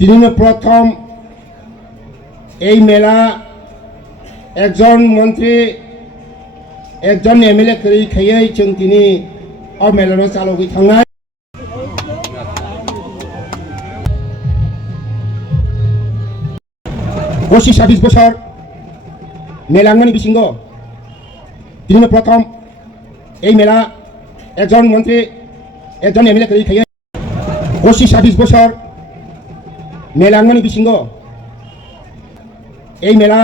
তিনি প্রথম এই মেলা একজন মন্ত্রী একজন এমএলএ করি খাইয়ে जों তিনি অ মেলানো চালগৈ থাंनाय বয়সী 26 বছর মেলাঙ্গনি বিসিঙ্গ তিনি প্রথম এই মেলা একজন মন্ত্রী একজন এমএলএ করি খাইয়ে বয়সী 26 বছর মেলাঙ্গনি বিসিঙ্গ এই মেলা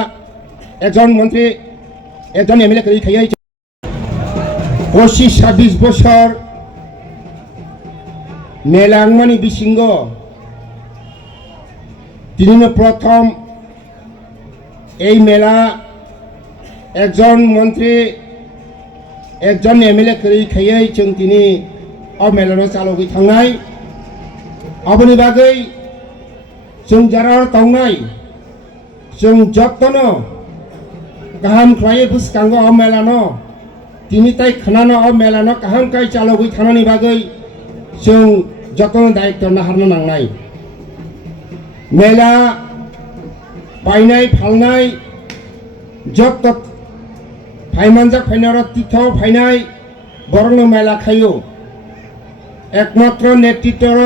একজন মন্ত্রী একজন এমএলএ করি খাইয়ে বয়সী 26 বছর মেলাঙ্গনি বিসিঙ্গ তিনি প্রথম এই মেলা একজন মন্ত্রী একজন এমএলএ করি খাইয়ে जों তিনি অ মেলানো চালগৈ থাंनाय अबनि बागै जों जारा तंनाय जों जत्न गाहाम खालाय बुसकांगो अ मेलानो तिनि ताइ खनानो अ मेलानो गाहाम काय चालगै थानायनि बागै जों जत्न दायित्व नाहारनो नांनाय मेला बायनाय फालनाय जत फाइमानजाक फाइनार तीर्थ फाइनाय बरंनो मेला खायो एकमात्र नेतृत्वर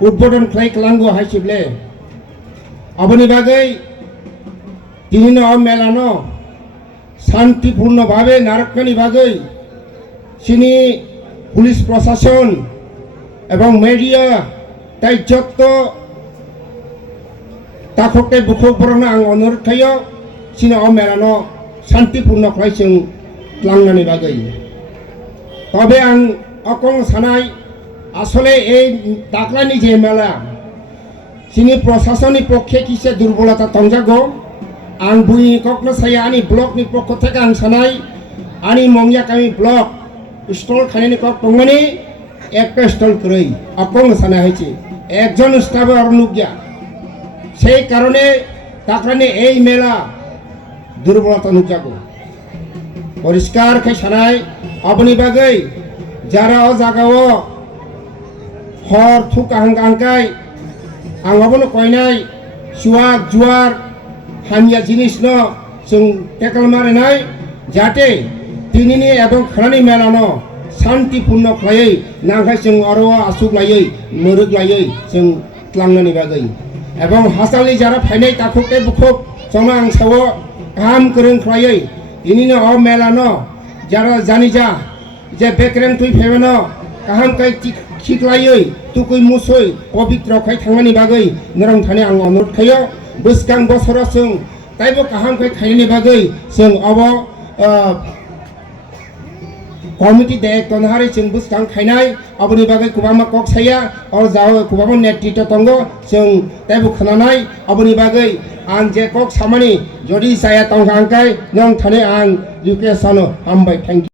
उद्बोधन खालामगौ हासिबले अबनि बागै दिनैनो अ मेलानो शांतिपूर्ण भावे नारकनायनि बागै सिनि पुलिस प्रशासन एवं मीडिया ताइ जत्त ताखके बुखो बरनो आं अनुरोध खायो सिनि अ मेलानो शांतिपूर्ण खालाय जों लांनायनि बागै तबे आं अकं सानाय আসলে এই দাকলানি যে মেলা সিনি প্রশাসনিক পক্ষে কিসে দুর্বলতা তংজাগো আং বুই কখনো সাই আনি ব্লকনি পক্ষ থেকে আং সানাই আনি মংয়াকামি ব্লক স্টল খানিনি কক টংমানি একটা স্টল করেই অকং সানা হয়েছে একজন স্টাফ আর নুগিয়া সেই কারণে দাকলানি এই মেলা দুর্বলতা নুগজাগো পরিষ্কার খাই সানাই অবনি বাগৈ যারা ও জাগাও हर थुक आहंकाय आंगाबोनो कयनाय सुवाक जुवार हामिया जिनिसनो जों टेकल मारिनाय जाहाथे दिनैनि एबं खानानि मेलानो शांतिपूर्ण खालायै नांखाय जों आरो आसुक लायै मोरग लायै जों लांनायनि बागै एबं हासालनि जारा फायनाय ताखुके बुखुक जों आं सावो गाहाम गोरों खालायै दिनैनो अ मेलानो जारा जानिजा जे बेकरें तुइ फेबेनो गाहाम काय खिख्लायै तुकुय मुसै पवित्र खाय थांनायनि बागै नरं थाने आं अनुरोध खायो बोसगां बोसोराव जों ताइबो गाहाम खाय खायनायनि बागै जों अब कमिटि दायित्व नाहारै जों बोसगां खायनाय अबनि बागै कुबामा कक साया और जाव कुबामा नेतृत्व तंगो जों ताइबो खोनानाय अबनि बागै आं जे कक सामानि जदि जाया तंगांकाय नों थाने आं रिक्वेस्ट सानो हामबाय थैंक यू।